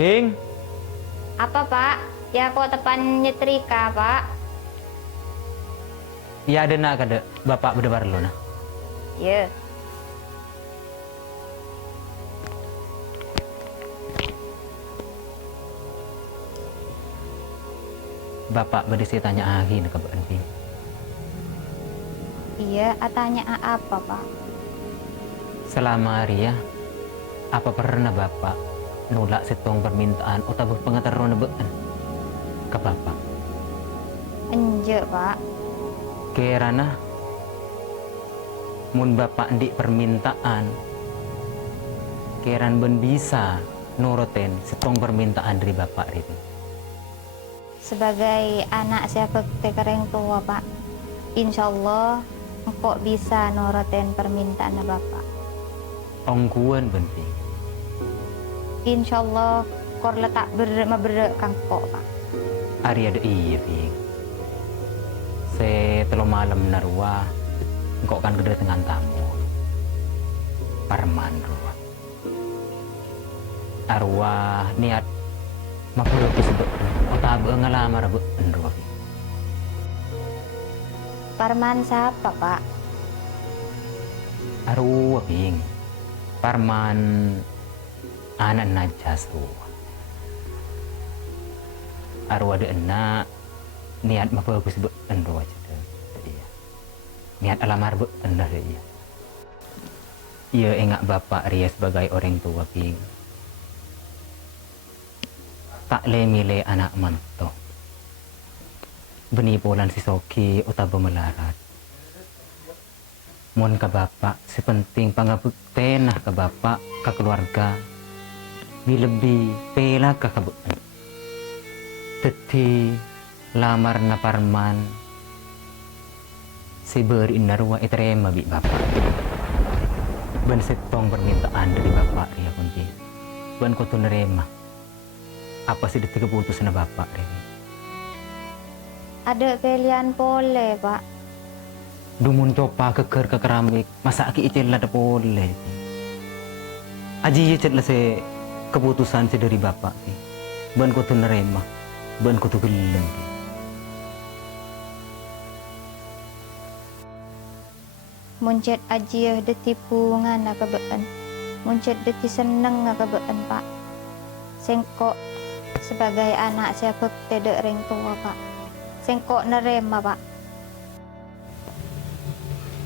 Ping, Apa, Pak? Ya, kok tepan nyetrika, Pak? iya ada nak kada bapak berdebar lo nah. Iya. Bapak berdisi tanya ahi nak keban Ping. Iya, tanya apa, Pak? Selama hari ya, apa pernah bapak nolak setong permintaan atau pengetahuan been ke bapak? Enje, Pak. Kerana mun bapak di permintaan, keran ben bisa nurutin setong permintaan dari bapak itu. Sebagai anak siapa tekereng tua, Pak. Insya Allah, engkau bisa nurutin permintaan Bapak. Ongkuan ben Ping. Insya Allah, kor letak ber kang kok, Pak. Ari ada iya Ping. Setelah malam narwa, engkau kan kedatangan tamu. Parman ruah. Arwah niat mapulukis been. Otabe ngalamar been ruah. Parman siapa, Pak? Arwah Ping. Parman anak najas ruah. Arwah de enak niat mapulukis been ruah jadi. Niat alamar been dah dia. Iya engak bapak Ria sebagai orang tua Ping. Tak le milih anak manto. Beni polan si Soki utaba melarat. Mon ke bapak sepenting pangabukten nah ke bapak ke keluarga. Lebih pela ke kebun. Teti lamar na parman. Si beri narwa iterema bi bapak. Ben setong permintaan dari bapak Ria kunci. Ben ko nerema. Apa sih detik keputusan bapak Ria? Ada pilihan boleh, Pak. Dumun coba keker ke keramik, masa aki icil ada boleh. Aji icil lah se keputusan dari bapak. Ben ko nerema, ben ko geleng. Muncet ajiah deti pungan na kebeen. Muncet deti seneng na kebeen, Pak. Sengkok sebagai anak siapa tidak reng tua, Pak. Sengkok nerema, Pak.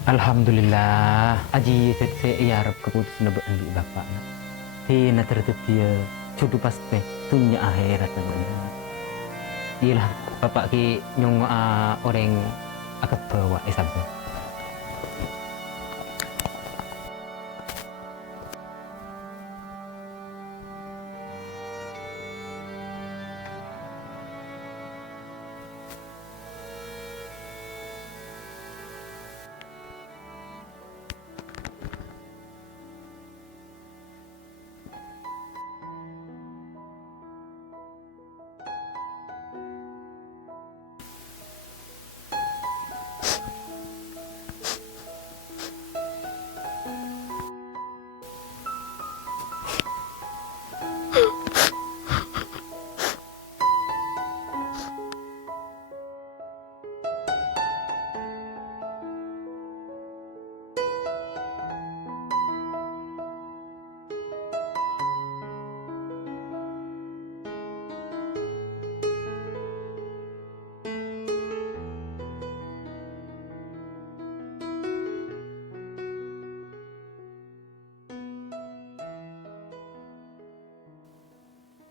Alhamdulillah, aji saya iarap keputusan been di bapak. Tina tertetia cudu paste tunya akhirat na. Iyalah bapak ki nyong orang akan bawa isabel.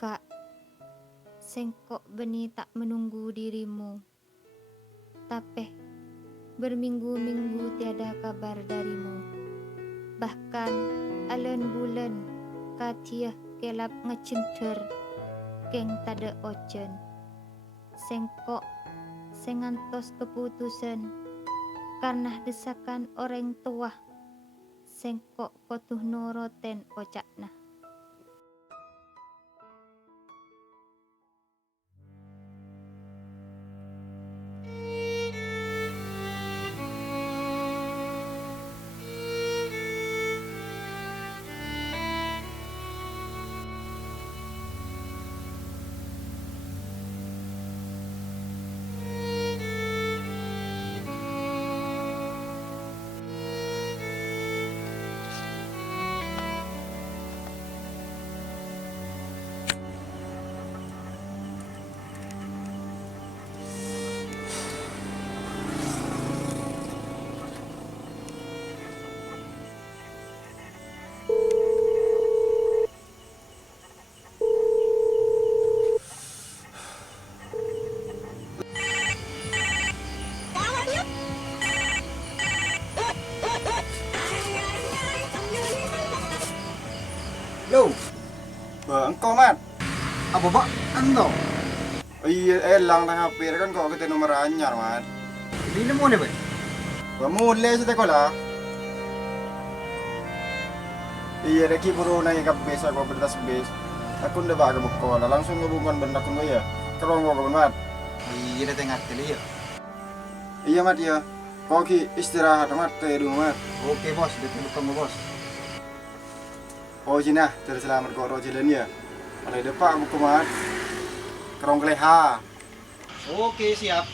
Kak, sengkok beni tak menunggu dirimu. Tapi berminggu-minggu tiada kabar darimu. Bahkan alen bulan katiah kelap ngecinter keng tada ocen. Sengkok sengantos keputusan karena desakan orang tua. Sengkok kotuh noroten ocakna. Loh, engkau mat. Apa pak? Engkau? Iya, elang tang HP kan kok kita nomor anyar mat. Di nemu nih pak? Mulai sa sekolah. Iya, reki buru nang ikap bes aku bertas bes. Aku ndak baga bukola, langsung ngubungan benda aku ya. Kerong kok mat. Iya dah tengah kali ya. Iya mat ya. Kau ki istirahat mat teh rumah mat. Oke bos, ditunggu kamu bos. Oh Cina, terselamat kok roh jalan ya. Oleh depak buku mat. Kerong keleha. Oke siap.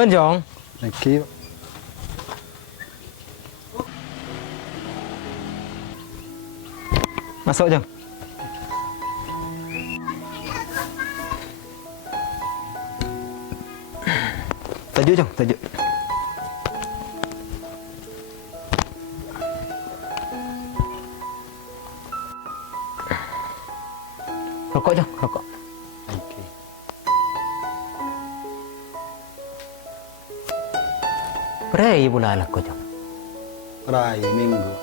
Jong. Lagi. Masuk Jong. Tajuk Jong, tajuk. Rokok Jong, rokok. Oke. Prei pula lah kau Jong. Rai minggu.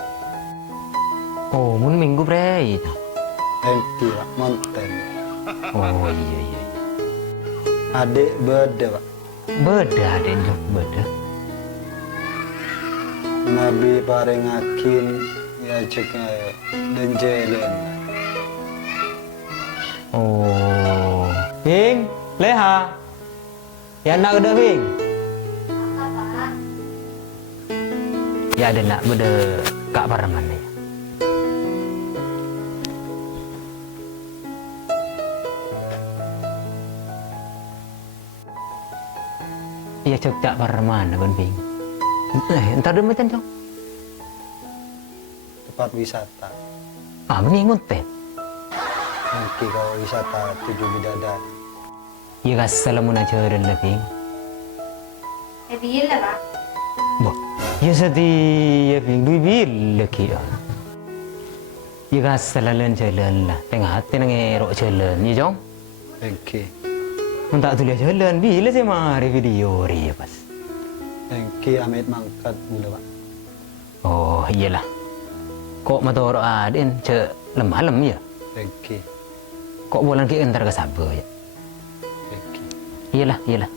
Oh, mun minggu prei Jong. Engki pak, monteng. Oh iya iya. Adik beda pak. Beda deh Jong, beda. Nabi paringakin ya cek dan jelen. Oh. Bing, leha. Ya nak udah Bing. Ya ada nak beda Kak Parman ya. Iya cek Kak Parman ben Bing. Entar dulu macam Jong. Tempat wisata. Ah, mengingun teh. Engki kau wisata 7 bidadari. Iya kasih mun aja dan Bing. Bila pak? Bo, ya seti ya Bing bibil lagi ya. Iya kasih jalan lah. Tengah hati nangero jalan, ya Jong. Engki. Entah tu lihat jalan, bila sih mari video ri pas. Engki amit mangkat muda pak. Oh iyalah. Kok motor adin ce lemah lem ya. Engki. Kok bulan ke entar ke sabar ya. Engki. Iyalah, iyalah.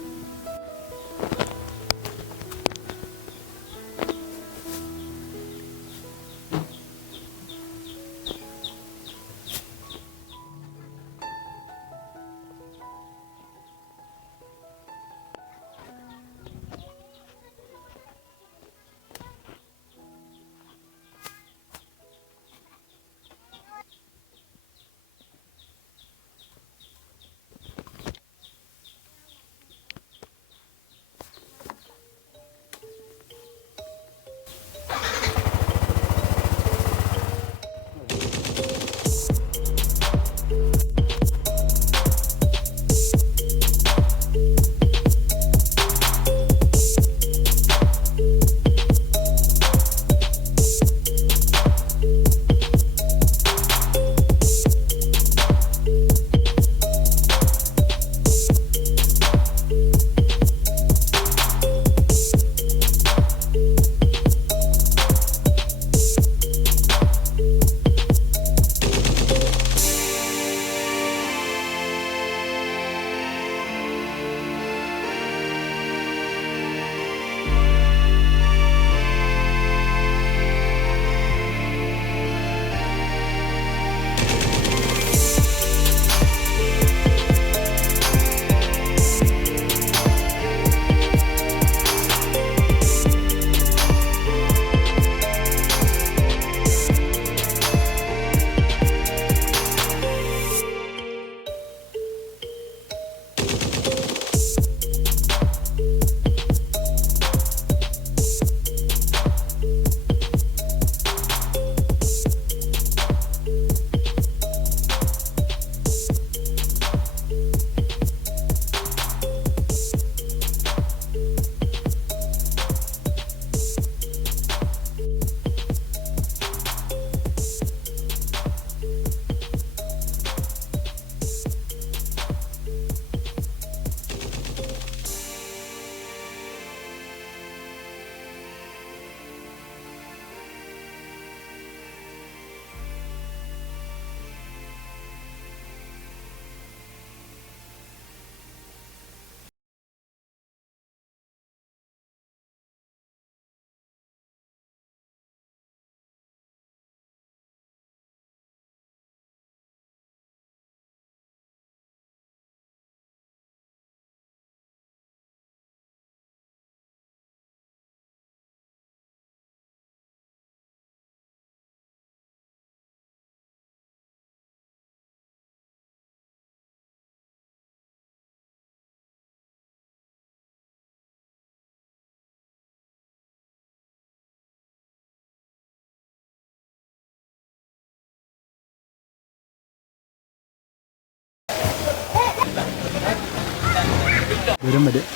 Udah Mbak Dek,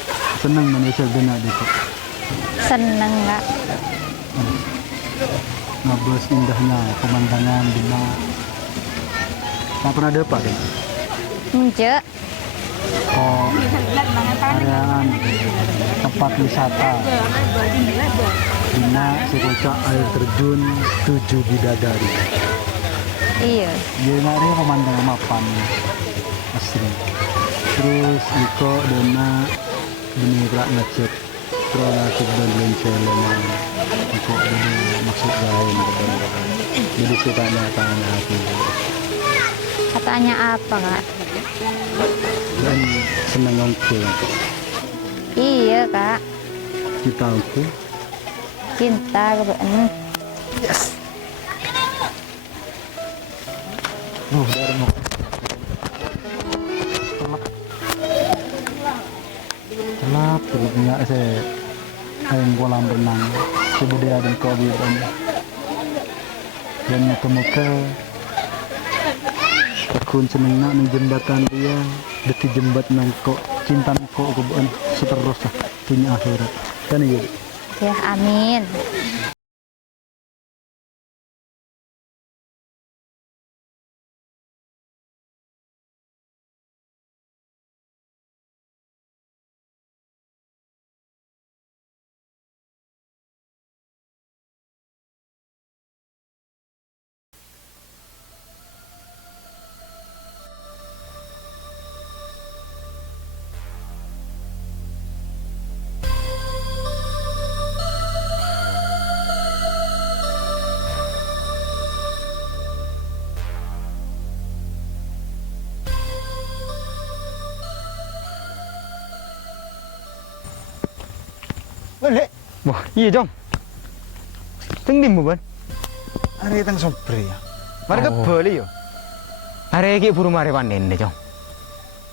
senang manusia dengar itu. Seneng Kak. Ngabus indahnya pemandangan Bina. Nggak pernah ada Pak Dek? Enje, Oh, areaan tempat wisata. Bina sekocak air terjun 7 bidadari. iya. Dia ngari pemandangan mapan asri. Terus Iko Dona Bini Prak ngecek Pro ngecek dan lencelena Iko Dona maksud lain jadi sukanya tanya hati Katanya apa Kak? dan seneng ngongke Iya Kak, kita aku cinta kebeen. dari mau celap perutnya saya ayam kolam renang sebudaya dan kewajiban dan muka-muka akun seneng nak ning jembatan dia deti jembat nangko cinta nangko kebuan seterusnya punya akhirat kan iya Ya amin. Lek, Wah, iya Jong. Teng di Ban. hari tang sopre ya. Mari Oh. beli yo. Hari iki buru mari panen deh Jong.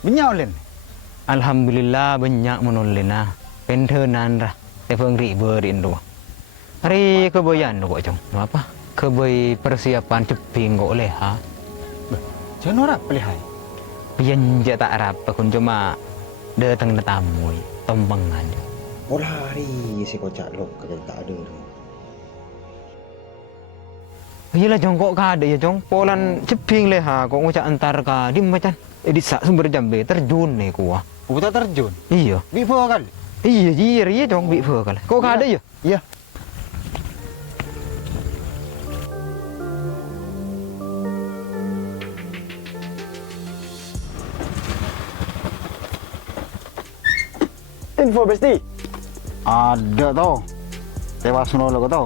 Benyaulen. Alhamdulillah banyak menolena. Pentenan ra. Tepeng ri berin do. Hari keboyan do kok Jong. Apa? Keboy persiapan ceping kok leha. Jangan ora pelihai. Pian je tak rap kun cuma datang tamu tombangan. Ora hari si kocak lo kagak tak ada. Iyalah Jong kok kada ya Jong. Polan ceping leha kok ngucak antar ka di macan. Di sak sumber jambe terjun nih kuah. Buta terjun. Iya. Bi po kali. Iya jir iya Jong bi feu kala. Kok kada ya? Iya. Info besti. ada tau tewas nolo tau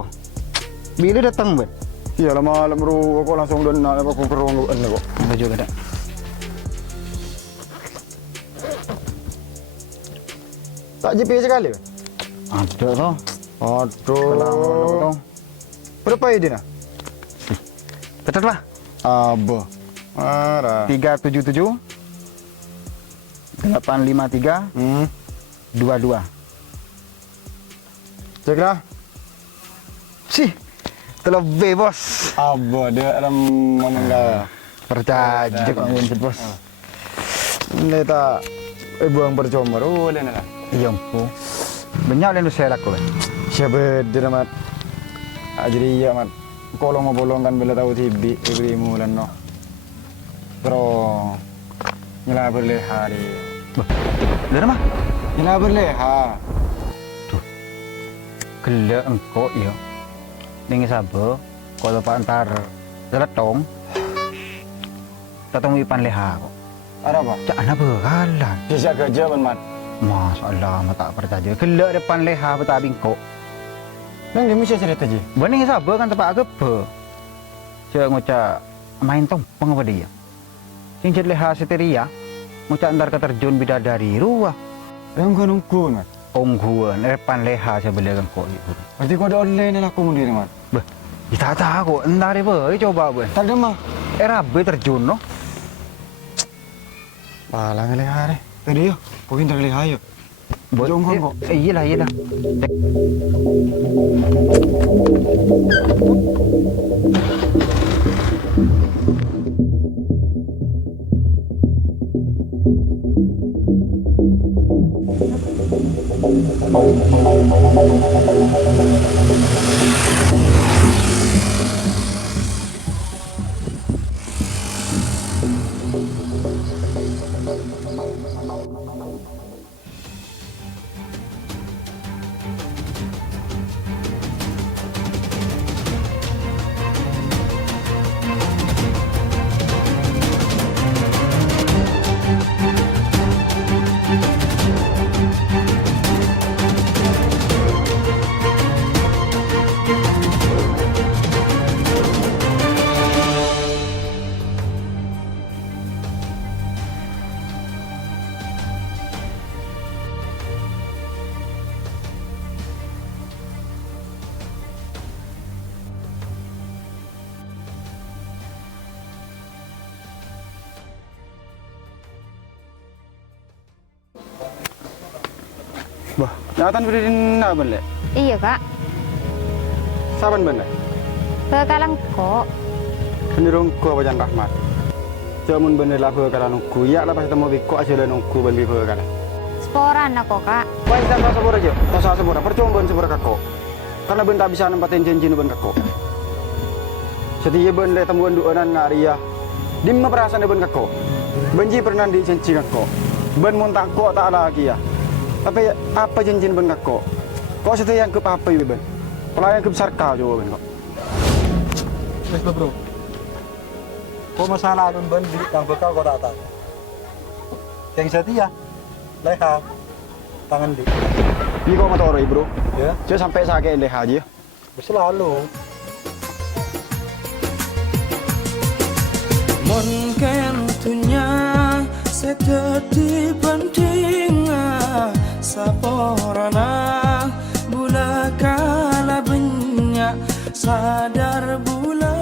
bila datang bet Iya lah malam ru aku langsung dan aku ke ruang kok. baju ada Tak GPS sekali. ada tau Aduh. Berapa ini nah? tetap lah Abo. Marah. 377 853 22 Cek lah. sih terlebih bos Abo dia dalam menengah. percaya ngomongin bos Ini tak buang percuma boleh lah. iya empu banyak yang saya lakukan Siapa dia mat? Jadi iya mat. Kalau mau bolong kan bela tahu tibi ibri mulan no. Pero nyala berleha di. dari mah Nyala berleha. gila engkau iya dengan sabar kalau pak antar teletong tetong ipan leha kok Ada apa? cak anak bekalan Bisa kerja man mat. masalah mata percaya gila depan leha betabing kok Nang dia bisa cerita je. bening sabar kan tempat agak saya ngucap main tompeng apa dia sing jet leha seteria ngucap antar keterjun bidadari ruah Yang kau nunggu mat. ongguan depan leha saya belikan kok itu Berarti kau ada online lah aku mendiri mat. bah kita tahu entar be coba be Tak ada mah. era be terjun no Palang leha deh. Tadi yo. Kau hindar leha yo. Jongkon kok. iya lah iya lah Bah, nyatan berdin na ben le. Iya kak, Saban ben le. ke kalang kok. Penirung ko bajan rahmat. Jamun ben la phơ kala nungku ya la pas temo biko aja dan nungku ben bi phơ kala. Sporan aku kak. Wah, kita sabur aja. Tosa sabur. Percuma ben sabur kako. Karena ben tak bisa nempatin janji ben kako. Setia ben le temuan duanan ngaria. Dimma perasaan ben kako. Benji pernah di janji kako. Ben muntak kok tak lagi ya. Tapi apa janji ben kako? Kok setia yang ke apa ya ben? Pelayan ke besar kau juga ben kok. Wes bro. Kok masalah nun ben di kang bekal kok datang. Yang setia. Leha. Tangan di. Ini kok motor bro. Ya, Saya sampai sakit leha aja. selalu. Mungkin tunya seteti penting saporana bula kala banyak sadar bula